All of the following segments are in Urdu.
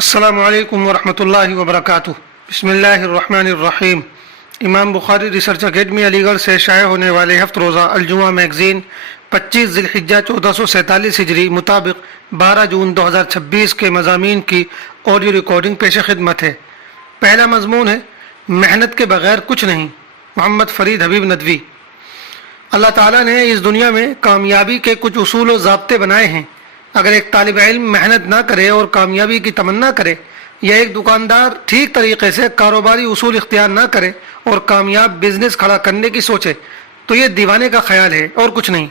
السلام علیکم ورحمۃ اللہ وبرکاتہ۔ بسم اللہ الرحمن الرحیم۔ امام بخاری ریسرچ اکیڈمی علی گڑھ سے شائع ہونے والے ہفت روزہ الجمعہ میگزین 25 ذی الحجہ 1447 ہجری مطابق 12 جون 2026 کے مضامین کی آڈیو ریکارڈنگ پیش خدمت ہے۔ پہلا مضمون ہے محنت کے بغیر کچھ نہیں، محمد فرید حبیب ندوی۔ اللہ تعالیٰ نے اس دنیا میں کامیابی کے کچھ اصول و ضابطے بنائے ہیں۔ اگر ایک طالب علم محنت نہ کرے اور کامیابی کی تمنا کرے، یا ایک دکاندار ٹھیک طریقے سے کاروباری اصول اختیار نہ کرے اور کامیاب بزنس کھڑا کرنے کی سوچے، تو یہ دیوانے کا خیال ہے اور کچھ نہیں۔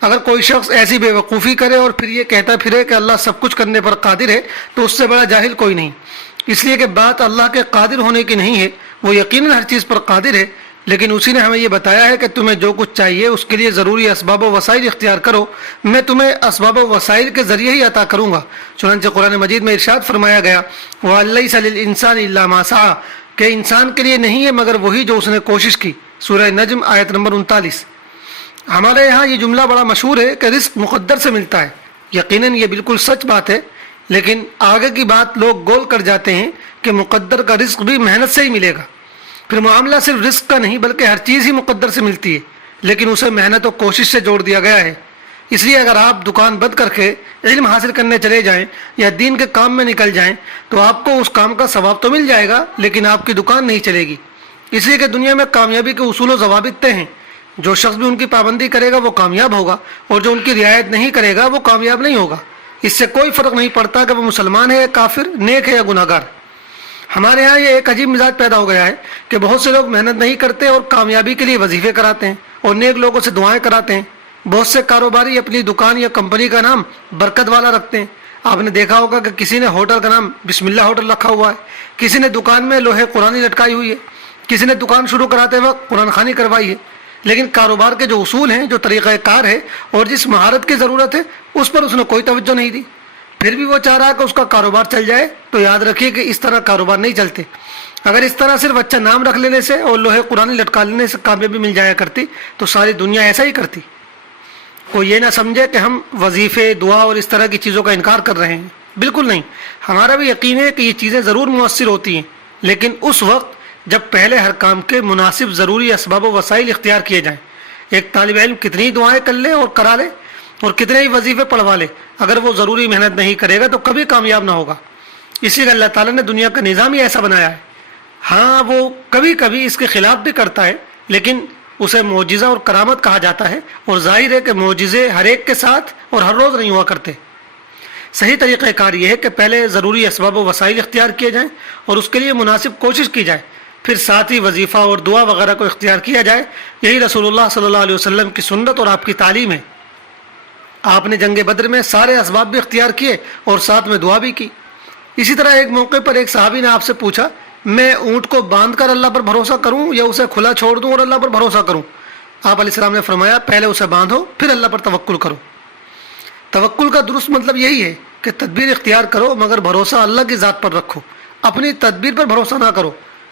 اگر کوئی شخص ایسی بے وقوفی کرے اور پھر یہ کہتا پھرے کہ اللہ سب کچھ کرنے پر قادر ہے، تو اس سے بڑا جاہل کوئی نہیں۔ اس لیے کہ بات اللہ کے قادر ہونے کی نہیں ہے، وہ یقیناً ہر چیز پر قادر ہے، لیکن اسی نے ہمیں یہ بتایا ہے کہ تمہیں جو کچھ چاہیے اس کے لیے ضروری اسباب و وسائل اختیار کرو، میں تمہیں اسباب و وسائل کے ذریعے ہی عطا کروں گا۔ چنانچہ قرآن مجید میں ارشاد فرمایا گیا، وَلَيْسَ لِلْإِنسَانِ إِلَّا مَا سَعَىٰ، کہ انسان کے لیے نہیں ہے مگر وہی جو اس نے کوشش کی۔ سورہ نجم آیت نمبر 39۔ ہمارے یہاں یہ جملہ بڑا مشہور ہے کہ رزق مقدر سے ملتا ہے۔ یقیناً یہ بالکل سچ بات ہے، لیکن آگے کی بات لوگ گول کر جاتے ہیں کہ مقدر کا رزق بھی محنت سے ہی ملے گا۔ پھر معاملہ صرف رزق کا نہیں بلکہ ہر چیز ہی مقدر سے ملتی ہے، لیکن اسے محنت و کوشش سے جوڑ دیا گیا ہے۔ اس لیے اگر آپ دکان بند کر کے علم حاصل کرنے چلے جائیں یا دین کے کام میں نکل جائیں تو آپ کو اس کام کا ثواب تو مل جائے گا، لیکن آپ کی دکان نہیں چلے گی۔ اس لیے کہ دنیا میں کامیابی کے اصول و ضوابط طے ہیں۔ جو شخص بھی ان کی پابندی کرے گا وہ کامیاب ہوگا، اور جو ان کی رعایت نہیں کرے گا وہ کامیاب نہیں ہوگا۔ اس سے کوئی فرق نہیں پڑتا کہ وہ مسلمان ہے یا کافر، نیک ہے یا گناہ گار۔ ہمارے ہاں یہ ایک عجیب مزاج پیدا ہو گیا ہے کہ بہت سے لوگ محنت نہیں کرتے اور کامیابی کے لیے وظیفے کراتے ہیں اور نیک لوگوں سے دعائیں کراتے ہیں۔ بہت سے کاروباری اپنی دکان یا کمپنی کا نام برکت والا رکھتے ہیں۔ آپ نے دیکھا ہوگا کہ کسی نے ہوٹل کا نام بسم اللہ ہوٹل رکھا ہوا ہے، کسی نے دکان میں لوہے قرآنی لٹکائی ہوئی ہے، کسی نے دکان شروع کراتے وقت قرآن خوانی کروائی ہے۔ لیکن کاروبار کے جو اصول ہیں، جو طریقہ کار ہے اور جس مہارت کی ضرورت ہے، اس پر اس نے کوئی توجہ نہیں دی۔ پھر بھی وہ چاہ رہا کہ اس کا کاروبار چل جائے، تو یاد رکھیے کہ اس طرح کاروبار نہیں چلتے۔ اگر اس طرح صرف اچھا نام رکھ لینے سے اور لوہے قرآن لٹکا لینے سے کامیابی مل جایا کرتی تو ساری دنیا ایسا ہی کرتی۔ کوئی یہ نہ سمجھے کہ ہم وظیفے، دعا اور اس طرح کی چیزوں کا انکار کر رہے ہیں، بالکل نہیں۔ ہمارا بھی یقین ہے کہ یہ چیزیں ضرور مؤثر ہوتی ہیں، لیکن اس وقت جب پہلے ہر کام کے مناسب ضروری اسباب و وسائل اختیار کیے جائیں۔ ایک طالب علم کتنی دعائیں کر لے اور کرا لے اور کتنے ہی وظیفے پڑھوا لے، اگر وہ ضروری محنت نہیں کرے گا تو کبھی کامیاب نہ ہوگا۔ اسی لیے اللہ تعالیٰ نے دنیا کا نظام ہی ایسا بنایا ہے۔ ہاں، وہ کبھی کبھی اس کے خلاف بھی کرتا ہے، لیکن اسے معجزہ اور کرامت کہا جاتا ہے، اور ظاہر ہے کہ معجزے ہر ایک کے ساتھ اور ہر روز نہیں ہوا کرتے۔ صحیح طریقہ کار یہ ہے کہ پہلے ضروری اسباب و وسائل اختیار کیے جائیں اور اس کے لیے مناسب کوشش کی جائے، پھر ساتھ ہی وظیفہ اور دعا وغیرہ کو اختیار کیا جائے۔ یہی رسول اللہ صلی اللہ علیہ وسلم کی سنت اور آپ کی تعلیم ہے۔ آپ نے جنگ بدر میں سارے اسباب بھی اختیار کیے اور ساتھ میں دعا بھی کی۔ اسی طرح ایک موقع پر ایک صحابی نے آپ سے پوچھا، میں اونٹ کو باندھ کر اللہ پر بھروسہ کروں یا اسے کھلا چھوڑ دوں اور اللہ پر بھروسہ کروں؟ آپ علیہ السلام نے فرمایا، پہلے اسے باندھو پھر اللہ پر توکل کرو۔ توکل کا درست مطلب یہی ہے کہ تدبیر اختیار کرو مگر بھروسہ اللہ کی ذات پر رکھو، اپنی تدبیر پر بھروسہ نہ کرو۔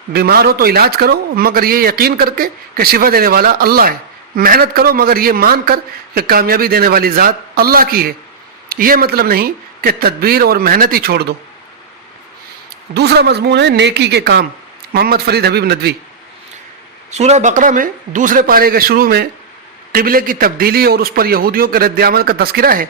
بیمار ہو تو علاج کرو مگر یہ یقین کر کے کہ شفا دینے والا اللہ ہے۔ محنت کرو مگر یہ مان کر کہ کامیابی دینے والی ذات اللہ کی ہے۔ یہ مطلب نہیں کہ تدبیر اور محنت ہی چھوڑ دو۔ دوسرا مضمون ہے نیکی کے کام، محمد فرید حبیب ندوی۔ سورہ بقرہ میں دوسرے پارے کے شروع میں قبلے کی تبدیلی اور اس پر یہودیوں کے رد عمل کا تذکرہ ہے۔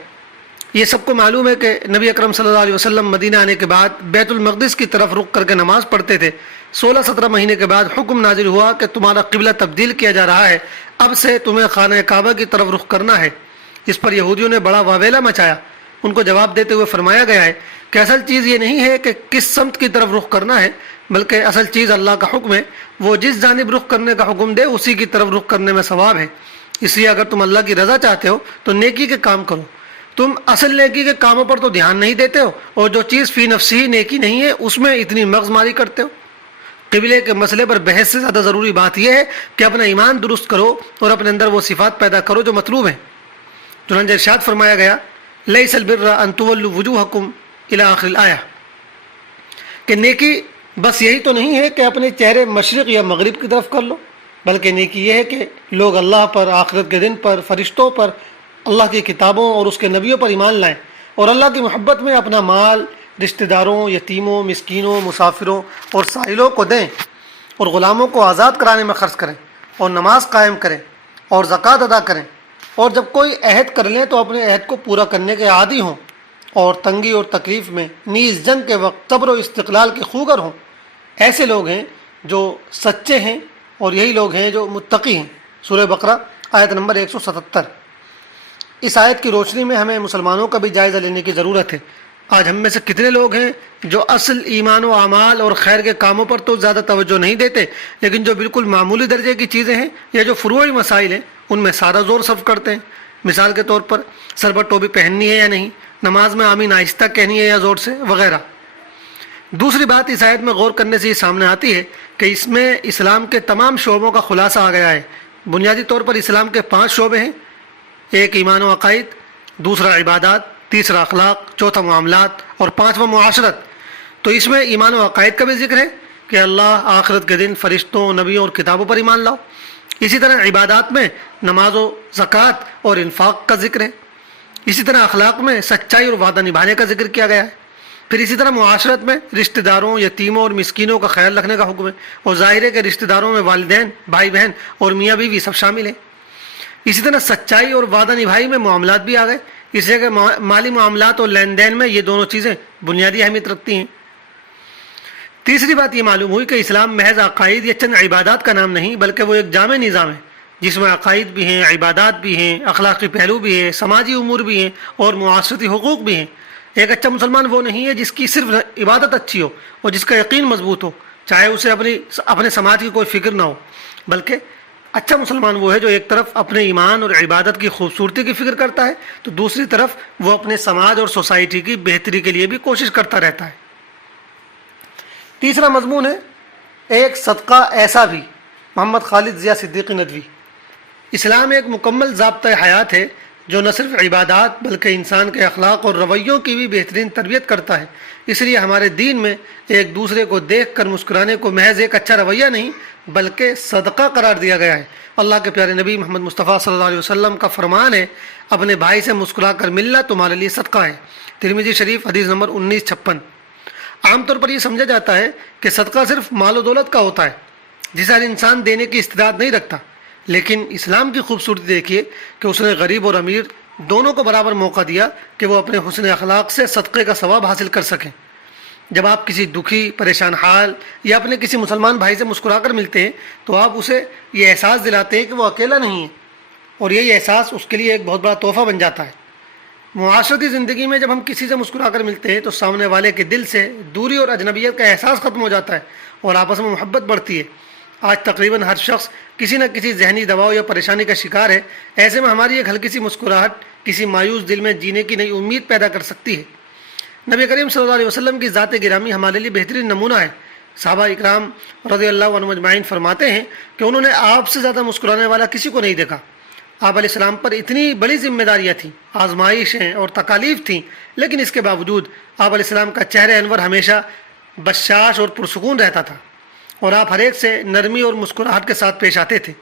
یہ سب کو معلوم ہے کہ نبی اکرم صلی اللہ علیہ وسلم مدینہ آنے کے بعد بیت المقدس کی طرف رخ کر کے نماز پڑھتے تھے۔ 16-17 مہینے کے بعد حکم نازل ہوا کہ تمہارا قبلہ تبدیل کیا جا رہا ہے، اب سے تمہیں خانہ کعبہ کی طرف رخ کرنا ہے۔ اس پر یہودیوں نے بڑا واویلا مچایا۔ ان کو جواب دیتے ہوئے فرمایا گیا ہے کہ اصل چیز یہ نہیں ہے کہ کس سمت کی طرف رخ کرنا ہے، بلکہ اصل چیز اللہ کا حکم ہے۔ وہ جس جانب رخ کرنے کا حکم دے اسی کی طرف رخ کرنے میں ثواب ہے۔ اس لیے اگر تم اللہ کی رضا چاہتے ہو تو نیکی کے کام کرو۔ تم اصل نیکی کے کاموں پر تو دھیان نہیں دیتے ہو، اور جو چیز فی نفسی نیکی نہیں ہے اس میں اتنی مغز ماری کرتے ہو۔ قبلے کے مسئلے پر بحث سے زیادہ ضروری بات یہ ہے کہ اپنا ایمان درست کرو اور اپنے اندر وہ صفات پیدا کرو جو مطلوب ہیں۔ چنانچہ ارشاد فرمایا گیا، لیس البر ان تولوا وجوہکم الی آخر الآیہ، کہ نیکی بس یہی تو نہیں ہے کہ اپنے چہرے مشرق یا مغرب کی طرف کر لو، بلکہ نیکی یہ ہے کہ لوگ اللہ پر، آخرت کے دن پر، فرشتوں پر، اللہ کی کتابوں اور اس کے نبیوں پر ایمان لائیں اور اللہ کی محبت میں اپنا مال، رشتہ داروں، یتیموں، مسکینوں، مسافروں اور سائلوں کو دیں، اور غلاموں کو آزاد کرانے میں خرچ کریں، اور نماز قائم کریں، اور زکوٰۃ ادا کریں، اور جب کوئی عہد کر لیں تو اپنے عہد کو پورا کرنے کے عادی ہوں، اور تنگی اور تکلیف میں نیز جنگ کے وقت صبر و استقلال کے خوگر ہوں۔ ایسے لوگ ہیں جو سچے ہیں، اور یہی لوگ ہیں جو متقی ہیں۔ سورہ بقرہ آیت نمبر 177۔ اس آیت کی روشنی میں ہمیں مسلمانوں کا بھی جائزہ لینے کی ضرورت ہے۔ آج ہم میں سے کتنے لوگ ہیں جو اصل ایمان و اعمال اور خیر کے کاموں پر تو زیادہ توجہ نہیں دیتے، لیکن جو بالکل معمولی درجے کی چیزیں ہیں یا جو فروعی مسائل ہیں ان میں سارا زور صرف کرتے ہیں۔ مثال کے طور پر سر پر ٹوپی پہننی ہے یا نہیں، نماز میں آمین آہستہ کہنی ہے یا زور سے، وغیرہ۔ دوسری بات اس آیت میں غور کرنے سے یہ سامنے آتی ہے کہ اس میں اسلام کے تمام شعبوں کا خلاصہ آ گیا ہے۔ بنیادی طور پر اسلام کے 5 شعبے ہیں: ایک ایمان و عقائد، دوسرا عبادات، تیسرا اخلاق، چوتھا معاملات، اور 5واں معاشرت۔ تو اس میں ایمان و عقائد کا بھی ذکر ہے کہ اللہ، آخرت کے دن، فرشتوں، نبیوں اور کتابوں پر ایمان لاؤ۔ اسی طرح عبادات میں نماز و زکوٰۃ اور انفاق کا ذکر ہے۔ اسی طرح اخلاق میں سچائی اور وعدہ نبھانے کا ذکر کیا گیا ہے۔ پھر اسی طرح معاشرت میں رشتہ داروں، یتیموں اور مسکینوں کا خیال رکھنے کا حکم ہے، اور ظاہر ہے کہ رشتہ داروں میں والدین، بھائی بہن اور میاں بیوی سب شامل ہیں۔ اسی طرح سچائی اور وعدہ نبھائی میں معاملات بھی آ گئے، اس لیے کہ مالی معاملات اور لین دین میں یہ دونوں چیزیں بنیادی اہمیت رکھتی ہیں۔ تیسری بات یہ معلوم ہوئی کہ اسلام محض عقائد یا چند عبادات کا نام نہیں، بلکہ وہ ایک جامع نظام ہے جس میں عقائد بھی ہیں، عبادات بھی ہیں، اخلاقی پہلو بھی ہیں، سماجی امور بھی ہیں اور معاشرتی حقوق بھی ہیں۔ ایک اچھا مسلمان وہ نہیں ہے جس کی صرف عبادت اچھی ہو اور جس کا یقین مضبوط ہو، چاہے اسے اپنے سماج کی کوئی فکر نہ ہو، بلکہ اچھا مسلمان وہ ہے جو ایک طرف اپنے ایمان اور عبادت کی خوبصورتی کی فکر کرتا ہے تو دوسری طرف وہ اپنے سماج اور سوسائٹی کی بہتری کے لیے بھی کوشش کرتا رہتا ہے۔ تیسرا مضمون ہے ایک صدقہ ایسا بھی، محمد خالد ضیاء صدیقی ندوی۔ اسلام ایک مکمل ضابطۂ حیات ہے جو نہ صرف عبادات بلکہ انسان کے اخلاق اور رویوں کی بھی بہترین تربیت کرتا ہے۔ اس لیے ہمارے دین میں ایک دوسرے کو دیکھ کر مسکرانے کو محض ایک اچھا رویہ نہیں بلکہ صدقہ قرار دیا گیا ہے۔ اللہ کے پیارے نبی محمد مصطفیٰ صلی اللہ علیہ وسلم کا فرمان ہے، اپنے بھائی سے مسکرا کر ملنا تمہارے لیے صدقہ ہے۔ ترمذی شریف حدیث نمبر 1956۔ عام طور پر یہ سمجھا جاتا ہے کہ صدقہ صرف مال و دولت کا ہوتا ہے جسے ہر انسان دینے کی استعداد نہیں رکھتا، لیکن اسلام کی خوبصورتی دیکھیے کہ اس نے غریب اور امیر دونوں کو برابر موقع دیا کہ وہ اپنے حسن اخلاق سے صدقے کا ثواب حاصل کر سکیں۔ جب آپ کسی دکھی، پریشان حال یا اپنے کسی مسلمان بھائی سے مسکرا کر ملتے ہیں تو آپ اسے یہ احساس دلاتے ہیں کہ وہ اکیلا نہیں ہے، اور یہی احساس اس کے لیے ایک بہت بڑا تحفہ بن جاتا ہے۔ معاشرتی زندگی میں جب ہم کسی سے مسکرا کر ملتے ہیں تو سامنے والے کے دل سے دوری اور اجنبیت کا احساس ختم ہو جاتا ہے اور آپس میں محبت بڑھتی ہے۔ آج تقریباً ہر شخص کسی نہ کسی ذہنی دباؤ یا پریشانی کا شکار ہے، ایسے میں ہماری ایک ہلکی سی مسکراہٹ کسی مایوس دل میں جینے کی نئی امید پیدا کر سکتی ہے۔ نبی کریم صلی اللہ علیہ وسلم کی ذات گرامی ہمارے لیے بہترین نمونہ ہے۔ صحابہ اکرام رضی اللہ عنہم اجمعین فرماتے ہیں کہ انہوں نے آپ سے زیادہ مسکرانے والا کسی کو نہیں دیکھا۔ آپ علیہ السلام پر اتنی بڑی ذمہ داریاں تھیں، آزمائشیں اور تکالیف تھیں، لیکن اس کے باوجود آپ علیہ السلام کا چہرہ انور ہمیشہ بشاش اور پرسکون رہتا تھا، اور آپ ہر ایک سے نرمی اور مسکراہٹ کے ساتھ پیش آتے تھے۔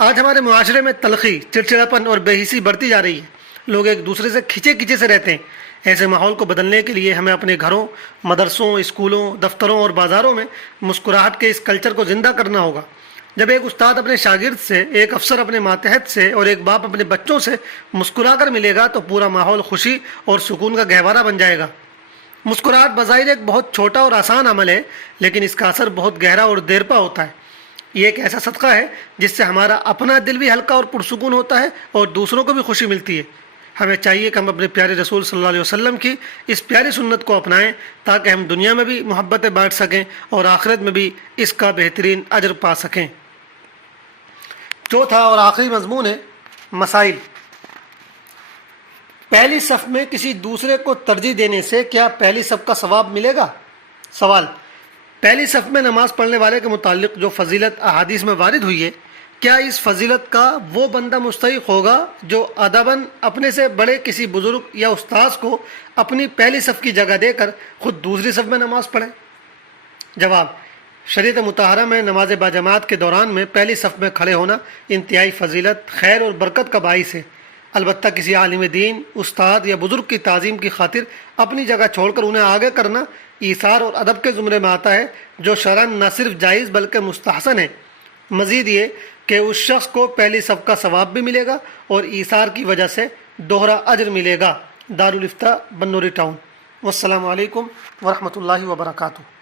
آج ہمارے معاشرے میں تلخی، چڑچڑاپن اور بے حسی بڑھتی جا رہی ہے۔ لوگ ایک دوسرے سے کھچے سے رہتے ہیں۔ ایسے ماحول کو بدلنے کے لیے ہمیں اپنے گھروں، مدرسوں، اسکولوں، دفتروں اور بازاروں میں مسکراہٹ کے اس کلچر کو زندہ کرنا ہوگا۔ جب ایک استاد اپنے شاگرد سے، ایک افسر اپنے ماتحت سے اور ایک باپ اپنے بچوں سے مسکرا کر ملے گا تو پورا ماحول خوشی اور سکون کا گہوارہ بن جائے گا۔ مسکراہٹ بظاہر ایک بہت چھوٹا اور آسان عمل ہے، لیکن اس کا اثر بہت گہرا اور دیرپا ہوتا ہے۔ یہ ایک ایسا صدقہ ہے جس سے ہمارا اپنا دل بھی ہلکا اور پرسکون ہوتا ہے اور دوسروں کو بھی خوشی ملتی ہے۔ ہمیں چاہیے کہ ہم اپنے پیارے رسول صلی اللہ علیہ وسلم کی اس پیاری سنت کو اپنائیں تاکہ ہم دنیا میں بھی محبتیں بانٹ سکیں اور آخرت میں بھی اس کا بہترین اجر پا سکیں۔ چوتھا اور آخری مضمون ہے مسائل۔ پہلی صف میں کسی دوسرے کو ترجیح دینے سے کیا پہلی صف کا ثواب ملے گا؟ سوال: پہلی صف میں نماز پڑھنے والے کے متعلق جو فضیلت احادیث میں وارد ہوئی ہے، کیا اس فضیلت کا وہ بندہ مستحق ہوگا جو ادباً اپنے سے بڑے کسی بزرگ یا استاذ کو اپنی پہلی صف کی جگہ دے کر خود دوسری صف میں نماز پڑھے؟ جواب: شریعت مطہرہ میں نماز باجماعت کے دوران میں پہلی صف میں کھڑے ہونا انتہائی فضیلت، خیر اور برکت کا باعث ہے۔ البتہ کسی عالم دین، استاد یا بزرگ کی تعظیم کی خاطر اپنی جگہ چھوڑ کر انہیں آگے کرنا ایثار اور ادب کے زمرے میں آتا ہے، جو شرعاً نہ صرف جائز بلکہ مستحسن ہے۔ مزید یہ کہ اس شخص کو پہلی صف کا ثواب بھی ملے گا اور ایثار کی وجہ سے دوہرا اجر ملے گا۔ دارالافتاء بنوری ٹاؤن۔ والسلام علیکم ورحمۃ اللہ وبرکاتہ۔